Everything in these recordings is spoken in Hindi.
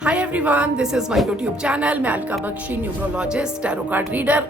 Hi everyone, this is my YouTube channel. मैं Alka Bakshi, numerologist, tarot card reader,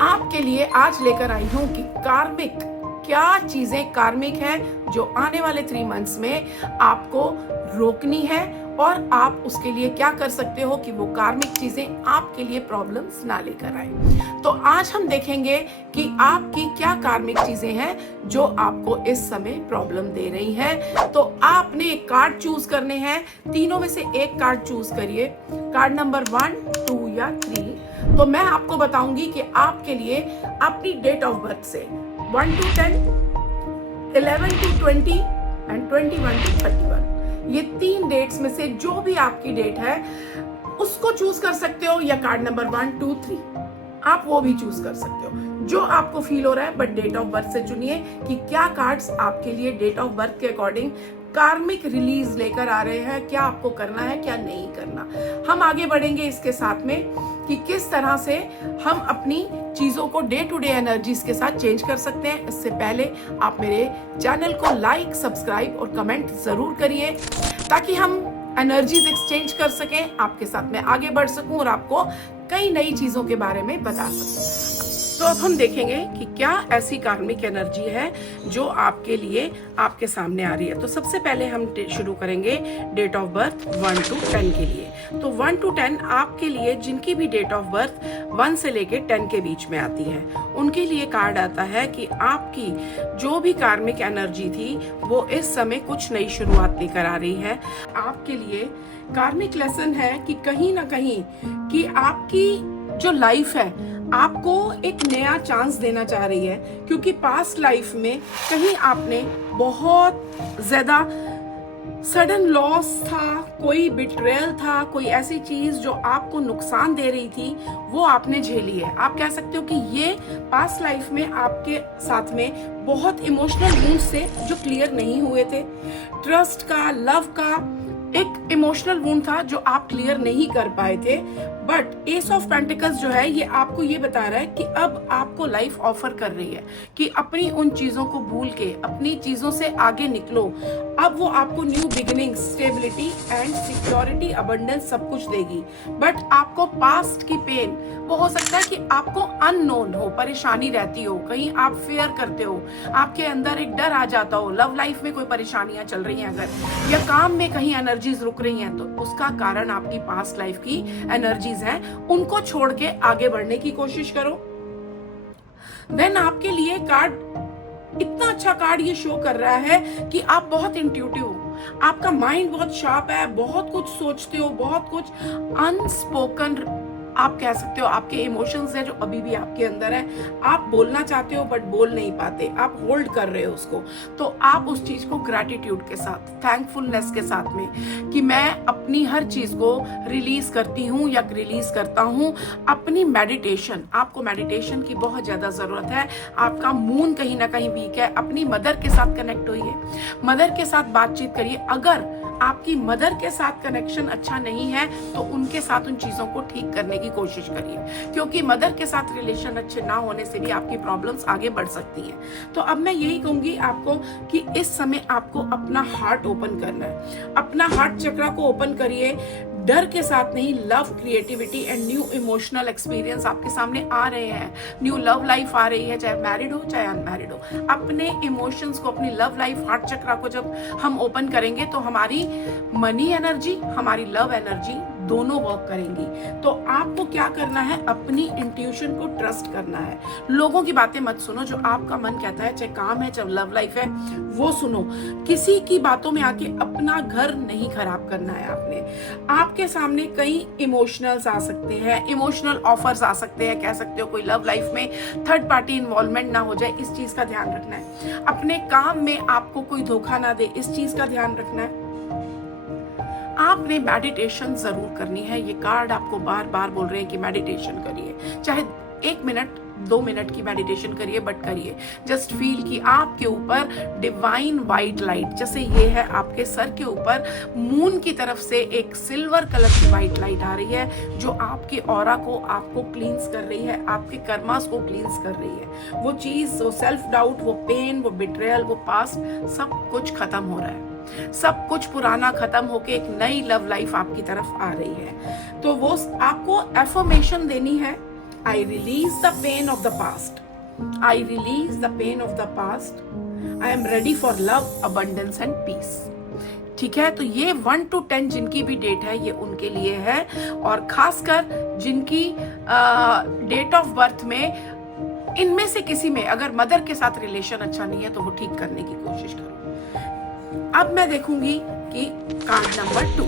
आपके लिए आज लेकर आई हूँ कि कार्मिक क्या चीजें कार्मिक हैं जो आने वाले 3 मंथ्स में आपको रोकनी है और आप उसके लिए क्या कर सकते हो कि वो कार्मिक चीजें आपके लिए प्रॉब्लम्स ना लेकर आए। तो आज हम देखेंगे कि आपकी क्या कार्मिक चीजें हैं जो आपको इस समय प्रॉब्लम दे रही हैं। तो आपने एक कार्ड चूज करने हैं, तीनों में से एक कार्ड चूज करिए, कार्ड नंबर 1, 2 या 3। तो मैं आपको बताऊंगी कि आपके लिए अपनी डेट ऑफ बर्थ से 1 to 10, 11 to 20 एंड 21 to 31, ये 3 डेट्स में से जो भी आपकी डेट है उसको चूज कर सकते हो, या कार्ड नंबर 1, 2, 3 आप वो भी चूज कर सकते हो जो आपको फील हो रहा है। बट डेट ऑफ बर्थ से चुनिए कि क्या कार्ड्स आपके लिए डेट ऑफ बर्थ के अकॉर्डिंग कार्मिक रिलीज लेकर आ रहे हैं, क्या आपको करना है क्या नहीं करना। हम आगे बढ़ेंगे इसके साथ में कि किस तरह से हम अपनी चीजों को डे टू डे एनर्जीज के साथ चेंज कर सकते हैं। इससे पहले आप मेरे चैनल को लाइक, सब्सक्राइब और कमेंट जरूर करिए ताकि हम एनर्जीज एक्सचेंज कर सकें, आपके साथ में आगे बढ़ सकूं और आपको कई नई चीजों के बारे में बता सकूं। तो अब हम देखेंगे कि क्या ऐसी कार्मिक एनर्जी है जो आपके लिए आपके सामने आ रही है। तो सबसे पहले हम शुरू करेंगे डेट ऑफ बर्थ 1 to 10 के लिए। तो 1 to 10 आपके लिए जिनकी भी डेट ऑफ बर्थ 1 से लेके 10 के बीच में आती है, उनके लिए कार्ड आता है कि आपकी जो भी कार्मिक एनर्जी थी वो इस समय कुछ नई शुरुआत लेकर आ रही है। आपके लिए कार्मिक लेसन है कि कहीं ना कहीं कि आपकी जो लाइफ है आपको एक नया चांस देना चाह रही है, क्योंकि पास्ट लाइफ में कहीं आपने बहुत ज्यादा सडन लॉस था, कोई बिट्रेयल था, कोई ऐसी चीज जो आपको नुकसान दे रही थी वो आपने झेली है। आप कह सकते हो कि ये पास्ट लाइफ में आपके साथ में बहुत इमोशनल वुंड्स थे जो क्लियर नहीं हुए थे। ट्रस्ट का, लव का एक इमोशनल वुंड था जो आप क्लियर नहीं कर पाए थे। बट एस ऑफ पेंटिकल्स जो है ये आपको ये बता रहा है कि अब आपको लाइफ ऑफर कर रही है कि अपनी उन चीजों को भूल के अपनी चीजों से आगे निकलो। अब वो आपको new beginning, stability and security, abundance सब कुछ देगी। बट आपको पास्ट की पेन, वो हो सकता है कि आपको अननोन हो, परेशानी रहती हो, कहीं आप फेयर करते हो, आपके अंदर एक डर आ जाता हो, लव लाइफ में कोई परेशानियां चल रही हैं अगर, या काम में कहीं एनर्जीज रुक रही हैं, तो उसका कारण आपकी पास्ट लाइफ की एनर्जीज हैं। उनको छोड़ के आगे बढ़ने की कोशिश करो। देन आपके लिए कार्ड, इतना अच्छा कार्ड ये शो कर रहा है कि आप बहुत इंट्यूटिव हो, आपका माइंड बहुत शार्प है, बहुत कुछ सोचते हो, बहुत कुछ अनस्पोकन आप कह सकते हो, आपके इमोशंस हैं जो अभी भी आपके अंदर है, आप बोलना चाहते हो बट बोल नहीं पाते, आप होल्ड कर रहे हो उसको। तो आप उस चीज को ग्रैटिट्यूड के साथ, थैंकफुलनेस के साथ में कि मैं अपनी हर चीज को रिलीज करती हूँ या रिलीज करता हूँ। अपनी मेडिटेशन, आपको मेडिटेशन की बहुत ज्यादा जरूरत है। आपका मून कहीं ना कहीं वीक है, अपनी मदर के साथ कनेक्ट होइए, मदर के साथ बातचीत करिए। अगर आपकी मदर के साथ कनेक्शन अच्छा नहीं है तो उनके साथ उन चीजों को ठीक करने की कोशिश करिए, क्योंकि मदर के साथ रिलेशन अच्छे ना होने से भी आपकी प्रॉब्लम्स आगे बढ़ सकती हैं। तो अब मैं यही कहूंगी आपको कि इस समय आपको अपना हार्ट ओपन करना है, अपना हार्ट चक्रा को ओपन करिए। डर के साथ नहीं, love, creativity and new emotional experience आपके सामने आ रहे हैं, न्यू लव लाइफ आ रही है, चाहे मैरिड हो चाहे अनमैरिड हो। अपने इमोशंस को, अपनी लव लाइफ, हार्ट चक्रा को जब हम ओपन करेंगे तो हमारी मनी एनर्जी, हमारी लव एनर्जी दोनों वर्क करेंगी। तो आपको क्या करना है, अपनी इंट्यूशन को ट्रस्ट करना है। लोगों की बातें मत सुनो, जो आपका मन कहता है, चाहे काम है चाहे लव लाइफ है, वो सुनो। किसी की बातों में आके अपना घर नहीं खराब करना है आपने। आपके सामने कई इमोशनल्स आ सकते हैं, इमोशनल ऑफर्स आ सकते हैं, कह सकते हो कोई लव लाइफ में थर्ड पार्टी इन्वॉल्वमेंट ना हो जाए, इस चीज का ध्यान रखना है। अपने काम में आपको कोई धोखा ना दे, इस चीज का ध्यान रखना है। आपने मेडिटेशन जरूर करनी है। ये कार्ड आपको बार बार बोल रहे हैं कि मेडिटेशन करिए, चाहे 1 मिनट 2 मिनट की मेडिटेशन करिए, बट करिए। जस्ट फील कि आपके ऊपर डिवाइन वाइट लाइट, जैसे ये है आपके सर के ऊपर मून की तरफ से एक सिल्वर कलर की वाइट लाइट आ रही है जो आपके ऑरा को, आपको क्लींस कर रही है, आपके कर्मास को क्लींस कर रही है। वो चीज, वो सेल्फ डाउट, वो पेन, वो बिट्रेयल, वो पास्ट, सब कुछ खत्म हो रहा है। सब कुछ पुराना खत्म होके एक नई लव लाइफ आपकी तरफ आ रही है। तो वो आपको एफर्मेशन देनी है, I release the pain of the past, I release the pain of the past, I am ready for love, abundance and peace. ठीक है, तो ये 1 to 10 जिनकी भी डेट है ये उनके लिए है, और खासकर जिनकी डेट ऑफ बर्थ में इनमें से किसी में अगर मदर के साथ रिलेशन अच्छा नहीं है तो वो ठीक करने की कोशिश करो। अब मैं देखूंगी कि कार्ड नंबर 2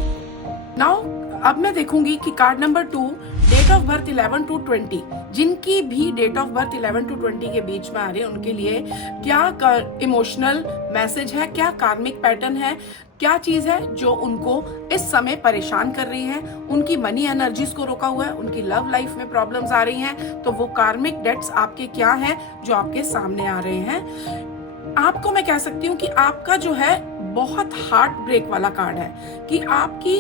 नाउ, अब मैं देखूंगी कि card number 2 date of birth 11 to 20, जिनकी भी डेट ऑफ बर्थ 11 to 20 के बीच में आ रही है उनके लिए क्या इमोशनल मैसेज है, क्या कार्मिक पैटर्न है, क्या चीज है जो उनको इस समय परेशान कर रही है, उनकी मनी एनर्जीज को रोका हुआ है, उनकी लव लाइफ में प्रॉब्लम्स आ रही हैं। तो वो कार्मिक डेट्स आपके क्या हैं जो आपके सामने आ रहे हैं। आपको मैं कह सकती हूँ कि आपका जो है बहुत हार्ट ब्रेक वाला कार्ड है कि आपकी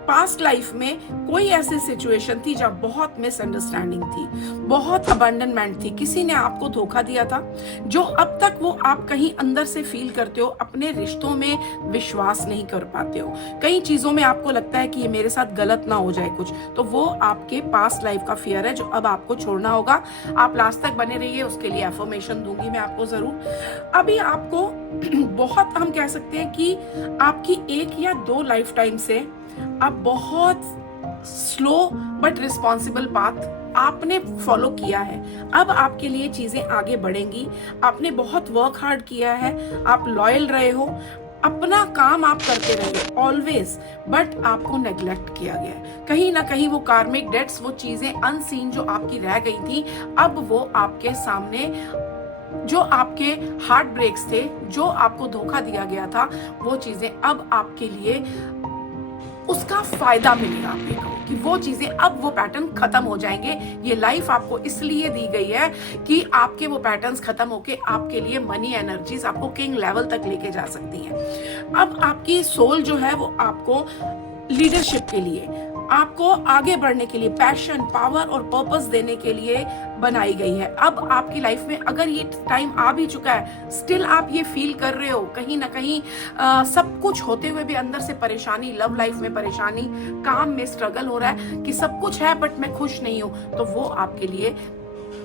पास्ट लाइफ में कोई ऐसी सिचुएशन थी जब बहुत मिसअंडरस्टैंडिंग थी, बहुत अबंडनमेंट थी, किसी ने आपको धोखा दिया था, जो अब तक वो आप कहीं अंदर से फील करते हो, अपने रिश्तों में विश्वास नहीं कर पाते हो, कई चीजों में आपको लगता है कि ये मेरे साथ गलत ना हो जाए कुछ, तो वो आपके पास्ट लाइफ का फियर है जो अब आपको छोड़ना होगा। आप लास्ट तक बने रहिए, उसके लिए एफर्मेशन दूंगी मैं आपको जरूर। अभी आपको बहुत, हम कह सकते हैं कि आपकी 1 या 2 लाइफ टाइम से आप बहुत स्लो बट रिस्पॉन्सिबल पाथ आपने फॉलो किया है। अब आपके लिए चीजें आगे बढ़ेंगी। आपने बहुत वर्क हार्ड किया है, आप लॉयल रहे हो, अपना काम आप करते रहे ऑलवेज, बट आपको नेग्लेक्ट किया गया है। कहीं ना कहीं वो कार्मिक डेट्स, वो चीजें अनसीन जो आपकी रह गई थी, अब वो आपके सामने, जो आपके हार्ट ब्रेक्स थे, जो आपको धोखा दिया गया था, वो चीजें अब आपके लिए उसका फायदा मिलेगा। आप देखो कि वो चीजें, अब वो पैटर्न खत्म हो जाएंगे। ये लाइफ आपको इसलिए दी गई है कि आपके वो पैटर्न्स खत्म होके आपके लिए मनी एनर्जीज आपको किंग लेवल तक लेके जा सकती हैं। अब आपकी सोल जो है वो आपको लीडरशिप के लिए, आपको आगे बढ़ने के लिए, पैशन, पावर और पर्पस देने के लिए बनाई गई है। अब आपकी लाइफ में अगर ये टाइम आ भी चुका है, स्टिल आप ये फील कर रहे हो कहीं ना कहीं सब कुछ होते हुए भी अंदर से परेशानी, लव लाइफ में परेशानी, काम में स्ट्रगल हो रहा है कि सब कुछ है बट मैं खुश नहीं हूं, तो वो आपके लिए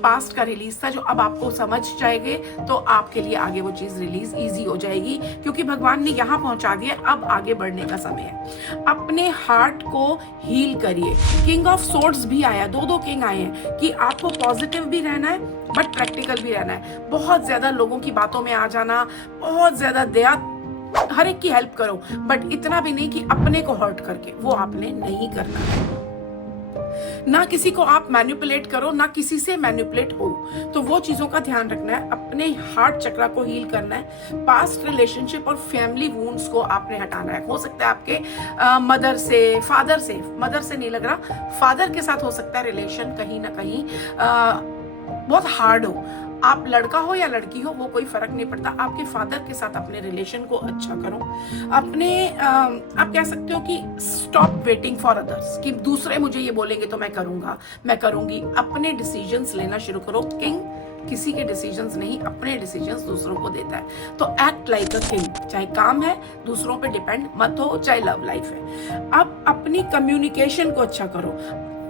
पास्ट का रिलीज था जो अब आपको समझ जाएंगे, तो आपके लिए आगे वो चीज रिलीज इजी हो जाएगी, क्योंकि भगवान ने यहाँ पहुंचा दिया। अब आगे बढ़ने का समय है। अपने हार्ट को हील करिए। किंग ऑफ सोर्ड्स भी आया, 2 किंग आए हैं कि आपको पॉजिटिव भी रहना है बट प्रैक्टिकल भी रहना है। बहुत ज्यादा लोगों की बातों में आ जाना, बहुत ज्यादा दया, हर एक की हेल्प करो, बट इतना भी नहीं कि अपने को हर्ट करके, वो आपने नहीं करना है। ना किसी को आप मैनिपुलेट करो, ना किसी से मैनिपुलेट हो, तो वो चीजों का ध्यान रखना है। अपने हार्ट चक्रा को हील करना है। पास्ट रिलेशनशिप और फैमिली वुंड्स को आपने हटाना है। हो सकता है आपके मदर से, फादर से, मदर से नहीं लग रहा, फादर के साथ हो सकता है रिलेशन कहीं ना कहीं बहुत हार्ड हो। आप लड़का हो या लड़की हो, वो कोई फर्क नहीं पड़ता। आपके फादर के साथ अपने रिलेशन को अच्छा करो। अपने आप कह सकते हो कि स्टॉप वेटिंग फॉर अदर्स, कि दूसरे मुझे ये बोलेंगे तो मैं करूंगा, मैं करूंगी। अपने डिसीजंस लेना शुरू करो। किंग किसी के डिसीजंस नहीं, अपने डिसीजंस दूसरों को देता है। तो एक्ट लाइक अ किंग। चाहे काम है, दूसरों पे डिपेंड मत हो, चाहे लव लाइफ है। अब अपनी कम्युनिकेशन को अच्छा करो।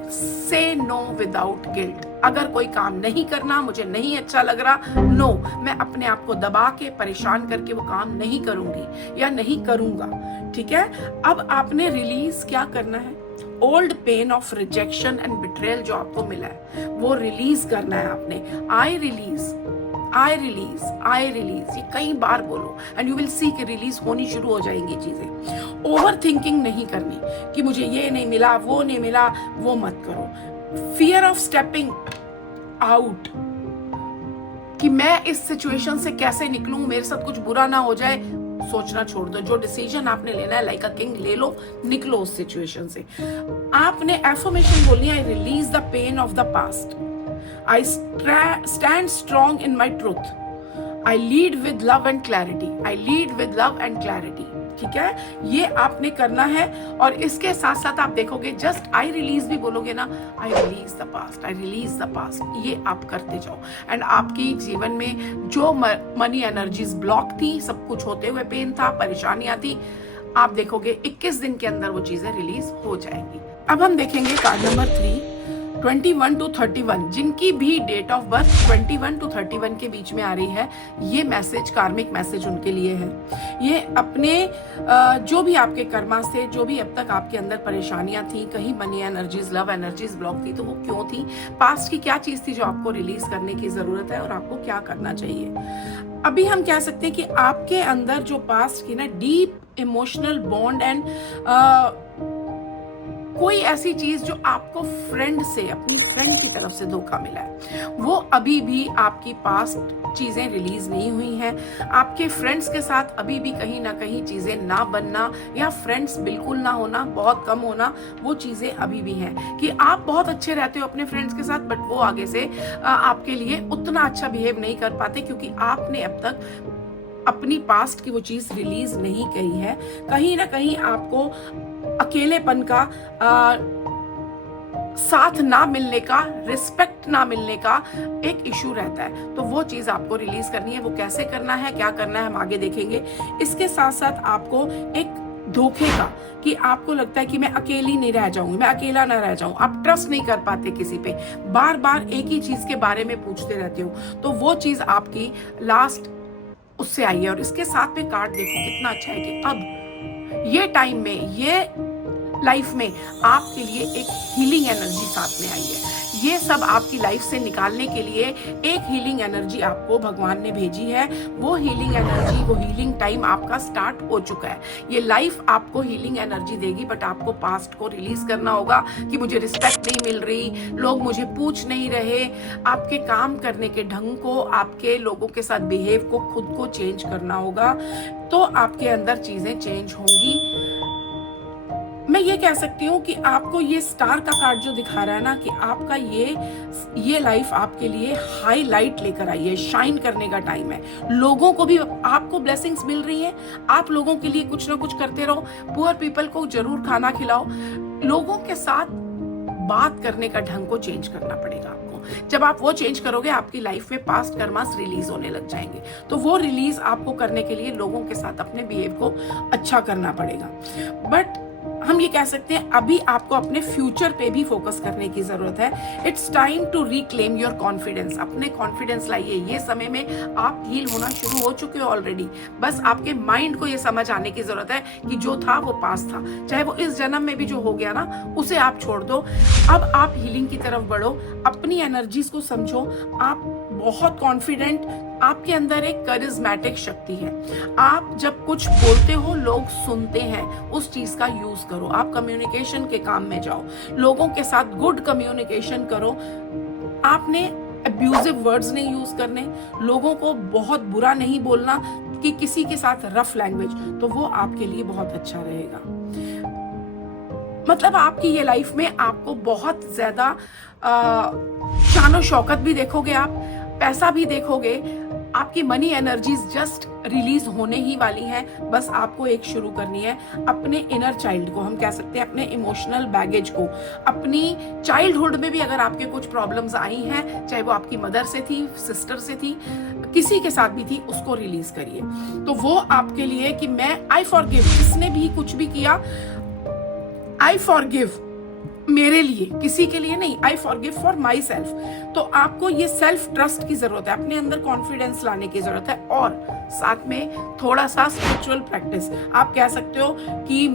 से नो विदाउट गिल्ट। अगर कोई काम नहीं करना, मुझे नहीं अच्छा लग रहा, नो, मैं अपने आप को दबा के, परेशान करके वो काम नहीं करूंगी या नहीं करूंगा। ठीक है, अब आपने रिलीज क्या करना है? Old pain of rejection and betrayal जो आपको मिला है वो रिलीज करना है आपने। I release, I release, I release, ये कई बार बोलो एंड यू विल सी कि रिलीज होनी शुरू हो जाएंगी चीजें। ओवर थिंकिंग नहीं करनी कि मुझे ये नहीं मिला, वो नहीं मिला, वो मत करो। फियर ऑफ स्टेपिंग आउट, कि मैं इस सिचुएशन से कैसे निकलूं, मेरे साथ कुछ बुरा ना हो जाए, सोचना छोड़ दो। जो डिसीजन आपने लेना है लाइक अ किंग ले लो, निकलो उस सिचुएशन से। आपने एफर्मेशन बोलनी है, I release the pain of the past, I stand strong in my truth. I lead with love and clarity. I lead with love and clarity. ठीक है, ये आपने करना है। और इसके साथ साथ आप देखोगे जस्ट आई रिलीज भी बोलोगे ना, आई release the past, I release the past, ये आप करते जाओ। एंड आपकी जीवन में जो मनी एनर्जीज ब्लॉक थी, सब कुछ होते हुए पेन था, परेशानियां थी, आप देखोगे 21 दिन के अंदर वो चीजें रिलीज हो जाएंगी। अब हम देखेंगे कार्ड नंबर 3, 21 to 31, जिनकी भी डेट ऑफ बर्थ 21 to 31 के बीच में आ रही है, ये मैसेज कार्मिक मैसेज उनके लिए है। ये अपने जो भी आपके कर्मा से, जो भी अब तक आपके अंदर परेशानियां थी, कहीं money energies, love energies block थी, तो वो क्यों थी, पास्ट की क्या चीज थी जो आपको रिलीज करने की जरूरत है और आपको क्या करना चाहिए। अभी हम कह सकते हैं कि आपके अंदर जो पास्ट की ना डीप इमोशनल बॉन्ड एंड कोई ऐसी चीज जो आपको फ्रेंड से, अपनी फ्रेंड की तरफ से धोखा मिला है, वो अभी भी आपकी पास्ट चीजें रिलीज नहीं हुई हैं। आपके फ्रेंड्स के साथ अभी भी कहीं ना कहीं चीजें ना बनना या फ्रेंड्स बिल्कुल ना होना, बहुत कम होना, वो चीजें अभी भी हैं कि आप बहुत अच्छे रहते हो अपने फ्रेंड्स के साथ, बट वो आगे से आपके लिए उतना अच्छा बिहेव नहीं कर पाते क्योंकि आपने अब तक अपनी पास्ट की वो चीज रिलीज नहीं करी है। कहीं ना कहीं आपको अकेलेपन का, साथ ना मिलने का, रिस्पेक्ट ना मिलने का एक इशू रहता है, तो वो चीज आपको रिलीज करनी है। वो कैसे करना है, क्या करना है, हम आगे देखेंगे। इसके साथ साथ आपको एक धोखे का, कि आपको लगता है कि मैं अकेली नहीं रह जाऊंगी, मैं अकेला ना रह जाऊं, आप ट्रस्ट नहीं कर पाते किसी पे, बार बार एक ही चीज के बारे में पूछते रहते हो, तो वो चीज आपकी लास्ट उससे आई है। और इसके साथ में कार्ड देखो कितना अच्छा है कि अब ये टाइम में, ये लाइफ में आपके लिए एक हीलिंग एनर्जी साथ में आई है। ये सब आपकी लाइफ से निकालने के लिए एक हीलिंग एनर्जी आपको भगवान ने भेजी है। वो हीलिंग एनर्जी, वो हीलिंग टाइम आपका स्टार्ट हो चुका है। ये लाइफ आपको हीलिंग एनर्जी देगी, बट आपको पास्ट को रिलीज करना होगा कि मुझे रिस्पेक्ट नहीं मिल रही, लोग मुझे पूछ नहीं रहे। आपके काम करने के ढंग को, आपके लोगों के साथ बिहेव को, खुद को चेंज करना होगा, तो आपके अंदर चीजें चेंज होंगी। मैं ये कह सकती हूँ कि आपको ये स्टार का कार्ड जो दिखा रहा है ना, कि आपका ये लाइफ आपके लिए हाईलाइट लेकर आई है, शाइन करने का टाइम है। लोगों को भी आपको ब्लेसिंग्स मिल रही हैं, आप लोगों के लिए कुछ ना कुछ करते रहो। पुअर पीपल को जरूर खाना खिलाओ। लोगों के साथ बात करने का ढंग को चेंज करना पड़ेगा आपको। जब आप वो चेंज करोगे, आपकी लाइफ में पास्ट कर्मास रिलीज होने लग जाएंगे। तो वो रिलीज आपको करने के लिए लोगों के साथ अपने बिहेव को अच्छा करना पड़ेगा। बट हम ये कह सकते हैं अभी आपको अपने फ्यूचर पे भी फोकस करने की जरूरत है। It's time to reclaim your confidence. अपने कॉन्फिडेंस लाइए। ये समय में आप हील होना शुरू हो चुके हो ऑलरेडी। बस आपके माइंड को ये समझ आने की जरूरत है कि जो था वो पास था, चाहे वो इस जन्म में भी जो हो गया ना, उसे आप छोड़ दो। अब आप हीलिंग की तरफ बढ़ो। अपनी एनर्जीज को समझो। आप बहुत कॉन्फिडेंट, आपके अंदर एक करिज्मेटिक शक्ति है। आप जब कुछ बोलते हो, लोग सुनते हैं, उस चीज का यूज करो। आप कम्युनिकेशन के काम में जाओ, लोगों के साथ गुड कम्युनिकेशन करो। आपने अब्यूजिव वर्ड्स नहीं यूज करने, लोगों को बहुत बुरा नहीं बोलना, कि किसी के साथ रफ लैंग्वेज, तो वो आपके लिए बहुत अच्छा रहेगा। मतलब आपकी ये लाइफ में आपको बहुत ज्यादा शानो शौकत भी देखोगे, आप पैसा भी देखोगे। आपकी मनी एनर्जीज जस्ट रिलीज होने ही वाली हैं। बस आपको एक शुरू करनी है, अपने इनर चाइल्ड को, हम कह सकते हैं अपने इमोशनल बैगेज को, अपनी चाइल्डहुड में भी अगर आपके कुछ प्रॉब्लम्स आई हैं, चाहे वो आपकी मदर से थी, सिस्टर से थी, किसी के साथ भी थी, उसको रिलीज करिए। तो वो आपके लिए कि मैं आई फॉरगिव, जिसने भी कुछ भी किया, आई फॉरगिव मेरे लिए, किसी के लिए नहीं, I forgive for my self. तो आपको ये सेल्फ ट्रस्ट की जरूरत है, अपने अंदर कॉन्फिडेंस लाने की जरूरत है, और साथ में थोड़ा सा स्पिरिचुअल प्रैक्टिस। आप कह सकते हो कि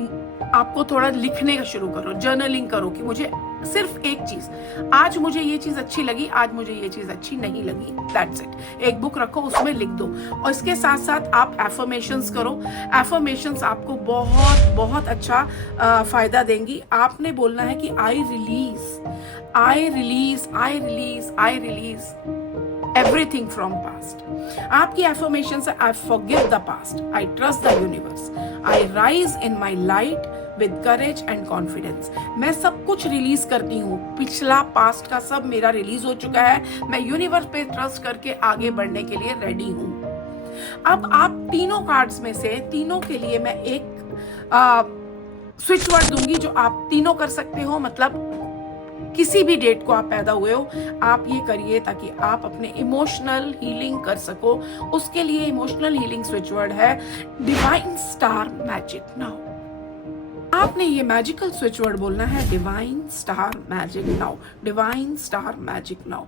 आपको थोड़ा लिखने का शुरू करो, जर्नलिंग करो, कि मुझे सिर्फ एक चीज, आज मुझे ये चीज अच्छी लगी, आज मुझे ये चीज अच्छी नहीं लगी, दैट्स इट। एक बुक रखो, उसमें लिख दो। और इसके साथ साथ आप एफर्मेशंस करो। एफर्मेशंस आपको बहुत बहुत अच्छा फायदा देंगी। आपने बोलना है कि I release, I release, I release, I release everything from past. आपकी affirmations है, I forgive the past, I trust the universe, I rise in my light with courage and confidence. मैं सब कुछ रिलीज करती हूँ, पिछला पास्ट का सब मेरा रिलीज हो चुका है। मैं यूनिवर्स पे ट्रस्ट करके आगे बढ़ने के लिए रेडी हूँ। अब आप तीनों कार्ड्स में से तीनों के लिए मैं एक स्विच वर्ड दूंगी जो आप तीनों कर सकते हो, मतलब किसी भी डेट को आप पैदा हुए हो आप ये करिए ताकि आप अपने इमोशनल हीलिंग कर सको। उसके लिए इमोशनल हीलिंग स्विच वर्ड है डिवाइन स्टार मैजिक नाउ। आपने ये मैजिकल स्विच वर्ड बोलना है divine star magic now, divine star magic now.